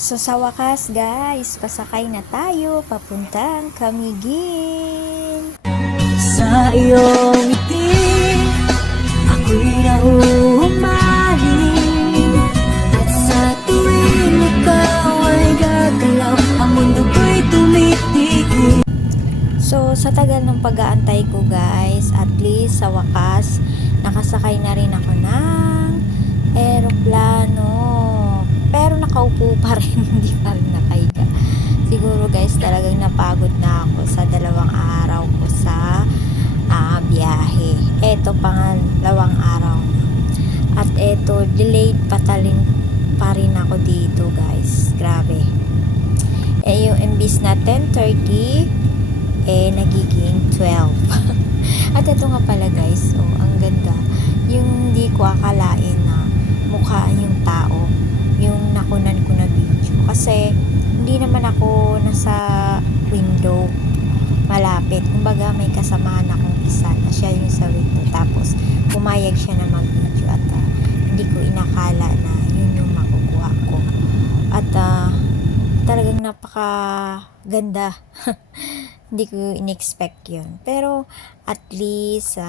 So sa wakas guys, pasakay na tayo papuntang Camiguin. Sa iyong ngiti, ako'y nauumaling. At sa tuwing ikaw ay gagalaw, ang mundo ko'y tumitigil. So sa tagal ng pag-aantay ko guys, at least sa wakas, nakasakay na rin ako ng eroplano. Pero nakaupo pa rin, hindi pa rin nakahiga. Siguro guys, talagang napagod na ako sa 2 araw ko sa biyahe. Eto pangalawang araw. At eto, delayed pa rin ako dito guys. Grabe. Yung imbis na 10:30, nagiging 12. At ito nga pala guys, ang ganda. Yung hindi ko akalain na mukha yung tao, yung nakunan ko na video. Kasi, hindi naman ako nasa window malapit. Kumbaga, may kasamahan akong isa na siya yung sa window. Tapos, pumayag siya na mag-video at hindi ko inakala na yun yung makukuha ko. At talagang napakaganda. Hindi ko in-expect yun. Pero, at least,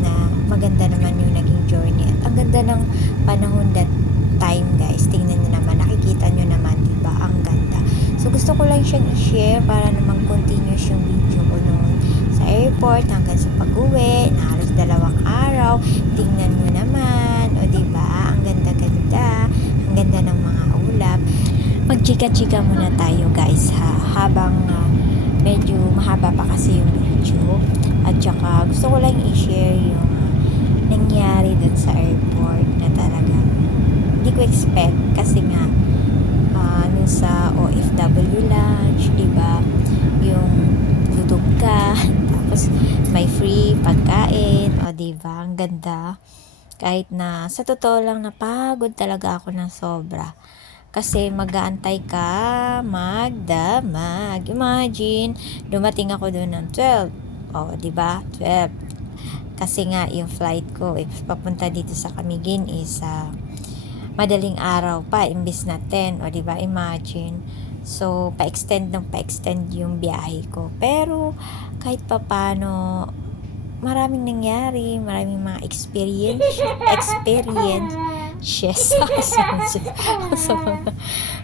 na maganda naman yung naging journey. At ang ganda ng panahon that time, guys. Tingnan nyo naman. Nakikita nyo naman, diba? Ang ganda. So, gusto ko lang siyang i-share para naman continuous yung video ko noon sa airport hanggang sa pag-uwi. Na halos 2 araw. Tingnan mo naman. O, diba? Ang ganda-ganda. Ang ganda ng mga ulap. Magchika-chika muna tayo, guys, ha? Habang medyo mahaba pa kasi yung video. At saka, gusto ko lang i-share yung nangyari dun sa airport na talagang hindi ko expect kasi nga nung sa OFW lunch, diba, yung lutog ka tapos may free pagkain, o diba, ang ganda. Kahit na sa totoo lang napagod talaga ako ng sobra kasi mag-aantay ka magdamag. Imagine, dumating ako doon ng 12. Diba? 12. Kasi nga, yung flight ko, papunta dito sa Camiguin is madaling araw pa, imbis na 10. Diba? Imagine. So, pa-extend yung biyahe ko. Pero, kahit papano, maraming nangyari, maraming mga experience. Yes.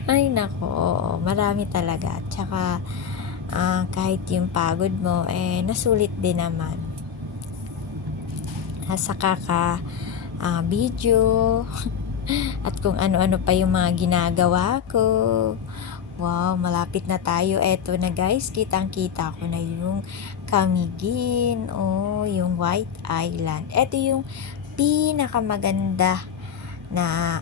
Ay nako, marami talaga. Tsaka kahit yung pagod mo nasulit din naman. Sa video at kung ano-ano pa yung mga ginagawa ko. Wow, malapit na tayo. Eto na guys, kitang-kita ko na yung Camiguin, yung White Island. Eto yung pinakamaganda na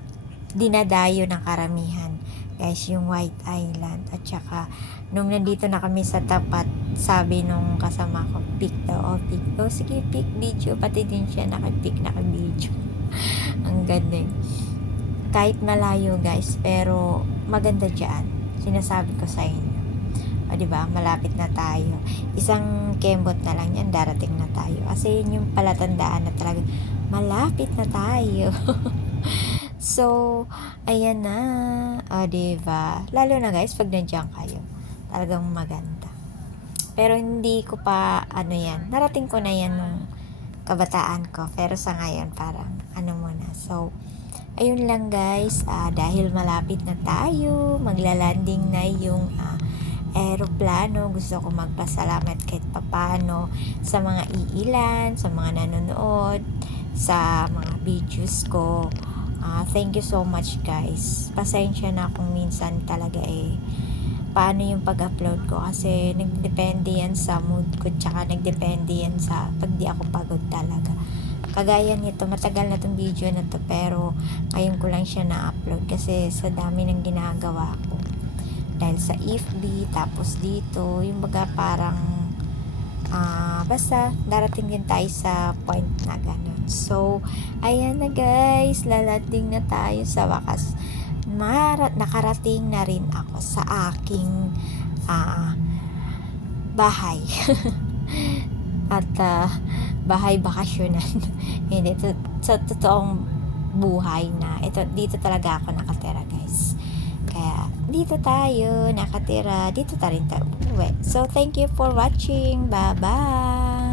dinadayo ng karamihan, guys, yung White Island. At saka nung nandito na kami sa tapat, sabi nung kasama ko, pick daw. Sige, pick video. Pati din siya naka-pick, naka-video. Ang galing. Kahit malayo guys, pero maganda dyan. Sinasabi ko sa inyo. Diba, malapit na tayo. Isang kembot na lang yan, darating na tayo. Kasi yun yung palatandaan na talagang malapit na tayo. So, ayan na. Diba? Lalo na guys, pag nandiyan kayo, talagang maganda. Pero hindi ko pa, yan, narating ko na yan nung kabataan ko. Pero sa ngayon, parang, muna. So, ayun lang guys, dahil malapit na tayo, maglalanding na yung aeroplano. Gusto ko magpasalamat kahit papano sa mga iilan, sa mga nanonood, sa mga videos ko. Thank you so much guys. Pasensya na kung minsan talaga paano yung pag-upload ko kasi nagdepende yan sa mood ko, tsaka nagdepende yan sa pag di ako pagod talaga. Kagaya nito, matagal na tong video na to pero ngayon ko lang siya na-upload kasi sa dami ng ginagawa ko. Dahil sa FB, tapos dito, yung baga parang basta darating din tayo sa point na ganun. So, ayan na guys, lalanding na tayo sa wakas. Nakarating na rin ako sa aking bahay. At bahay bakasyonan. Hindi, sa totoong buhay na. Dito talaga ako nakatira guys. Kaya, dito tayo nakatira, dito ta rin tayo uuwi. So, thank you for watching. Bye-bye!